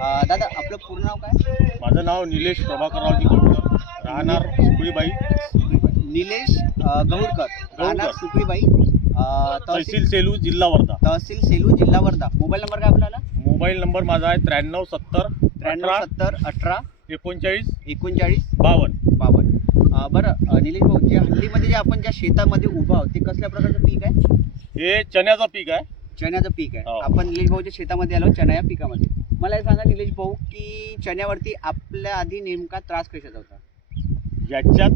दादा आपलं पूर्ण नाव काय? माझं नाव निलेश प्रभाकररावजी गौडकर. राहणार सुकळीबाई निलेश अं, गहुरकर राहणार सुकळीबाई अं, तहसील तहसील सेलू जिल्हा वर्धा. तहसील सेलू जिल्हा वर्धा. मोबाईल नंबर काय आपल्याला मोबाईल नंबर माझा आहे त्र्याण्णव सत्तर त्र्याण्णव अठरा सत्तर अठरा एकोणचाळीस एकोणचाळीस बावन्न. बावन्न. अं, बरं अं, निलेश भाऊ जे हल्लीमध्ये जे आपण ज्या शेतामध्ये उभा आहोत ते कसल्या प्रकारचं पीक आहे? हे चण्याचं पीक आहे. चण्याचं पीक आहे. हो. आपण निलेश भाऊच्या शेतामध्ये आलो चण्या या पिकामध्ये. मला हे सांगा निलेश भाऊ की चण्यावरती आपल्या आधी नेमका त्रास कशाचा होता? याच्यात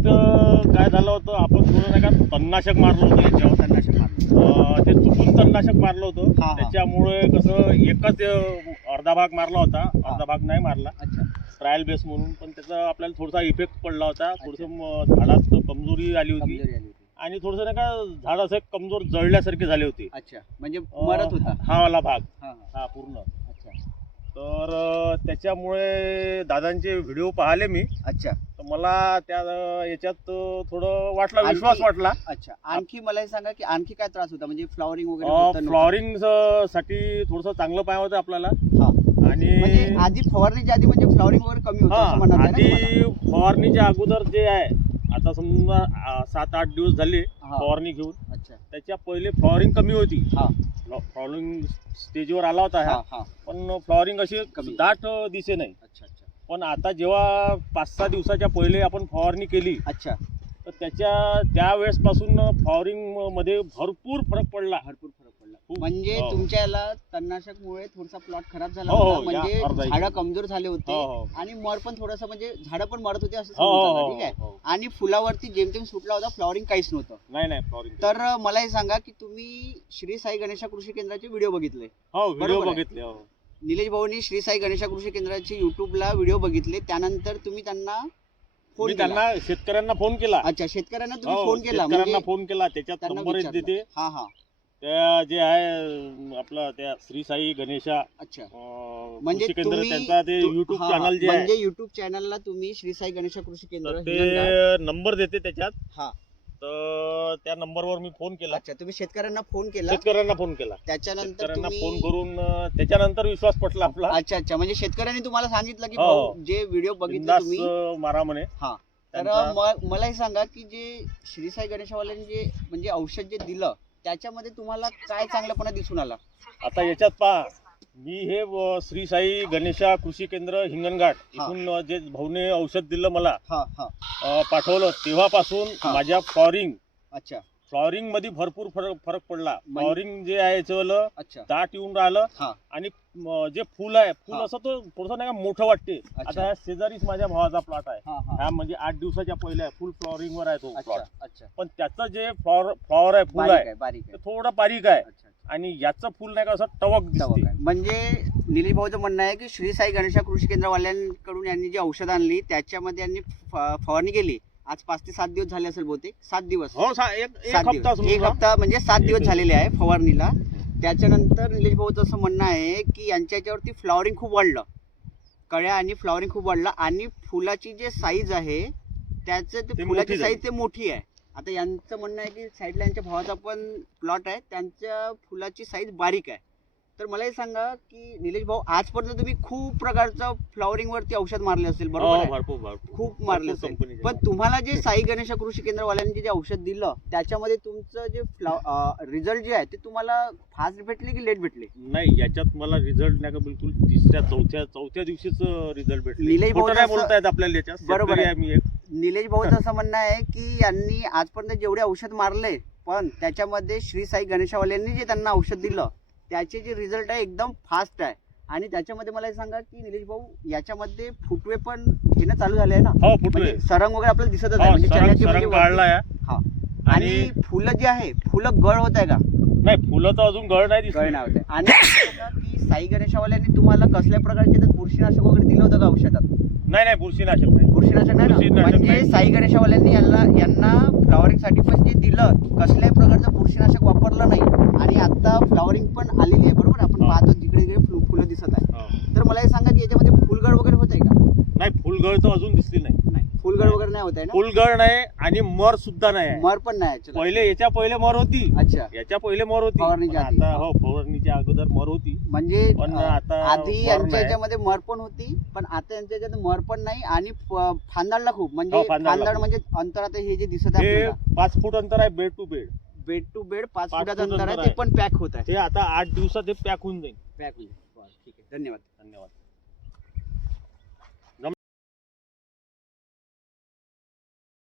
काय झालं होतं आपण थोडं नाही का तणनाशक मारलं होतं याच्यावर. तणनाशक मारलं ते चुकून तणनाशक मारलं होतं. हा. त्याच्यामुळे कसं एकच अं, अर्धा भाग मारला होता. अर्धा भाग नाही मारला. अच्छा. ट्रायल बेस म्हणून पण त्याचा आपल्याला थोडासा इफेक्ट पडला होता. थोडंसं झाडात कमजोरी आली होती. कमजोरी आली होती. आणि थोडंसं नाही का झाड असं कमजोर जळल्यासारखे झाले होते. अच्छा. म्हणजे मरत होता. हा वाला भाग. हा हा. हा पूर्ण. तर त्याच्यामुळे दादांचे व्हिडिओ पाहिले मी. अच्छा. तर मला त्या याच्यात थोडं वाटला आणखी- विश्वास वाटला. अच्छा. आणखी मला हे सांगा की आणखी काय त्रास होता? म्हणजे फ्लॉवरिंग वगैरे होतं नव्हतं? फ्लॉरिंगसाठी थोडंसं चांगलं पाहिजे होतं आपल्याला. हा. आणि म्हणजे आधी फवारणीच्या आधी म्हणजे फ्लॉवरिंग वगैरे कमी होतं असं हा आधी? फवारणीच्या अगोदर जे आहे आता समजा सात आठ दिवस झाले. फवारणी घेऊन अच्छा. त्याच्या पहिले फ्लॉवरिंग कमी होती. हा. फ्लॉवरिंग स्टेजवर आला होता हा. पण फ्लॉवरिंग अशी कमी. दाट अं, दिसे नाही. अच्छा अच्छा. पण आता जेव्हा पाच सहा दिवसाच्या पहिले आपण फवारणी केली अच्छा. तर त्याच्या त्यावेळेसपासून फ्लॉवरिंगमध्ये भरपूर फरक पडला. भरपूर. म्हणजे हो. तुमच्या याला तणनाशकमुळे थोडासा प्लॉट खराब झाला हो, हो, होता. म्हणजे झाडं. कमजोर झाले होते आणि मर पण थोडंसं म्हणजे झाडं पण मरत होते असं समजून चाला, ठीक आहे. आणि फुलावरती जेमतेम सुटला होता फ्लॉवरिंग काहीच नव्हतं. नाही नाही तर मला हे सांगा की तुम्ही श्री साई गणेशा कृषी केंद्राचे व्हिडिओ बघितले. हो व्हिडिओ बरोबर आहे. बघितले हो. निलेश भाऊनी श्री साई गणेशा कृषी केंद्राचे युट्यूबला व्हिडिओ बघितले. त्यानंतर तुम्ही त्यांना फोन मी केला. त्यांना शेतकऱ्यांना फोन केला. अच्छा शेतकऱ्यांना तुम्ही हो, फोन केला. शेतकऱ्यांना म्हणजे फोन केला. त्याच्यात त्यांना नंबर विचारलं. देते. हा हा. त्या जे आहे आपलं त्या श्री साई गणेशा अच्छा. अं, म्हणजे कृषी केंद्र तुम्ही त्यांचा ते तु- युट्यूब हा, चॅनल जे आहे. म्हणजे युट्यूब चॅनलला तुम्ही श्री साई गणेशा कृषी केंद्र हिंगणघाट. ते नंबर देते त्याच्यात. हा. तर त्या नंबरवर मी फोन केला. अच्छा तुम्ही शेतकऱ्यांना फोन केला? शेतकऱ्यांना फोन केला. त्याच्यानंतर शेतकऱ्यांना तुम्ही फोन करून अं, त्याच्यानंतर विश्वास पटला आपला. अच्छा अच्छा. म्हणजे शेतकऱ्यांनी तुम्हाला सांगितलं की हो, भाऊ हो. जे व्हिडिओ बघितले तुम्ही अं, मारा म्हणे हा. तर त्यांचा- म- मला हे सांगा की जे श्री साई गणेशवाल्यांनी जे म्हणजे औषध जे दिलं त्याच्यामध्ये तुम्हाला काय चांगल्यापणा दिसून आला आता याच्यात पहा मी हे श्री साई गणेशा कृषी केंद्र हिंगणघाट हा. इथून जे भाऊने औषध दिलं मला हा हा अं, पाठवलं तेव्हापासून हा. माझ्या फ्लॉरिंग अच्छा फ्लॉरिंगमध्ये भरपूर फरक फरक पडला. म्हणजे- फ्लॉरिंग जे आहे याचं दाट येऊन राहिलं हा. आणि जे फुल आहे फुल. असं तो थोडस नाही का मोठं वाटते. आता ह्या शेजारीच माझ्या भावाचा प्लॉट आहे. हा म्हणजे आठ दिवसाच्या पहिले फुल फ्लॉवरिंग वर आहे तो प्लॉट पण त्याचं जे फ्लॉवर फ्लॉवर आहे फुल आहे ते थोडं बारीक आहे. आणि याचं फुल नाही का असं टवक दिसते. आहे. म्हणजे निलेश भाऊचं म्हणणं आहे की श्री साई गणेशा कृषी केंद्रवाल्यांकडून यांनी जी औषध आणली त्याच्यामध्ये यांनी फवारणी केली. आज पाच ते सात दिवस झाले असेल बहुतेक. सात दिवस. हो सा- एक एक सात हप्ता दिवस. एक. हप्ता म्हणजे सात दिवस. झालेले आहे फवारणीला. त्याच्यानंतर निलेश भाऊचं असं म्हणणं आहे की यांच्या याच्यावरती फ्लॉवरिंग खूप वाढलं. कळ्या आणि फ्लॉवरिंग खूप वाढलं आणि फुलाची जे साईज आहे त्याचं ते ते फुलाची साईज. ते मोठी आहे. आता यांचं म्हणणं आहे की साईडला यांच्या भावाचा पण प्लॉट आहे. त्यांच्या फुलाची साईज बारीक आहे. तर मला हे सांगा की निलेश भाऊ आजपर्यंत तुम्ही खूप प्रकारचं फ्लॉवरिंग वरती औषध मारले असेल हो, बरोबर आहे? भरपूर भरपूर. खूप मारले भरपूर असेल कंपनीचे. पण तुम्हाला जे साई गणेशा कृषी केंद्रवाल्यांनी जे औषध दिलं त्याच्यामध्ये तुमचं जे रिझल्ट जे आहे ते तुम्हाला फास्ट भेटले की लेट भेटले? नाही याच्यात मला रिझल्ट नाही का बिलकुल तिसऱ्या चौथ्या चौथ्या दिवशीच रिझल्ट भेटले. निलेश खोटं नाही भाऊ बोलता येत आपल्याला याच्यात बरोबर शेतकरी आहे. आहे मी एक. निलेश भाऊचं असं म्हणणं आहे की यांनी आजपर्यंत जेवढे औषध मारले पण त्याच्यामध्ये श्री साई गणेशावाल्यांनी जे त्यांना औषध दिलं त्याचे जे रिझल्ट आहे एकदम फास्ट आहे. आणि त्याच्यामध्ये मला हे सांगा की निलेश भाऊ याच्यामध्ये फुटवे पण घेणं चालू झाले आहे ना? हो फुटवे. म्हणजे सरंग वगैरे आपल्याला दिसतच आहे. हो, म्हणजे सरंग चण्याचे सरंग म्हणजे काढला आहे हा. आणि आणि फुलं जे आहे फुलं गळ होत आहे का? नाही फुलं तर अजून गळ नाही गळ नाही होत आहे. आणि सांगा की साई गणेशावाल्यांनी तुम्हाला कसल्या प्रकारचे ते बुरशीनाशक वगैरे दिलं होतं का औषधात? नाही नाही बुरशीनाशक नाही. बुरशीनाशक नाही ना? बुरशीनाशक म्हणजे नाही. साई गणेशावाल्यांनी यांना यांना फ्लॉवरिंगसाठी पण जे दिलं कसल्याही प्रकारचं बुरशीनाशक वापरलं नाही. आणि आता फ्लॉवरिंग पण आलेली आहे बरोबर आपण. पाहतो जिकडे जिकडे फुल फुलं दिसत आहे. तर मला हे सांगा की याच्यामध्ये फुलगड वगैरे होत आहे का नाही फुलगळ तर अजून दिसली नाही फुलगड वगैरे नाही होत आहे ना फुलगड नाही आणि मर सुद्धा नाही. मर पण नाही. पहिले याच्या पहिले मर होती अच्छा याच्या पहिले मर होती फवारणीच्या. आता हो फवारणीच्या अगोदर मर होती म्हणजे आता आधी यांच्या. याच्यामध्ये मर पण होती पण आता यांच्या याच्यात मर पण नाही आणि फांदाडला खूप म्हणजे हो, फांदाड. म्हणजे अंतर आता हे जे दिसत आहे पाच फूट अंतर आहे bed to bed bed to bed पाच पाच फुटाचं फूट अंतर आहे ते. पण पॅक होत आहे. ते आता आठ दिवसात हे पॅक होऊन जाईल. पॅक होईल. बरं, ठीक आहे. धन्यवाद. धन्यवाद.